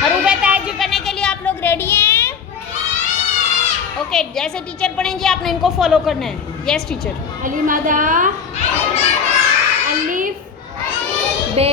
हरूफ तहज्जुद करने के लिए आप लोग रेडी हैं? ओके, जैसे टीचर पढ़ेंगे आपने इनको फॉलो करना है। Yes teacher. अली मादा, अलिफ, बे,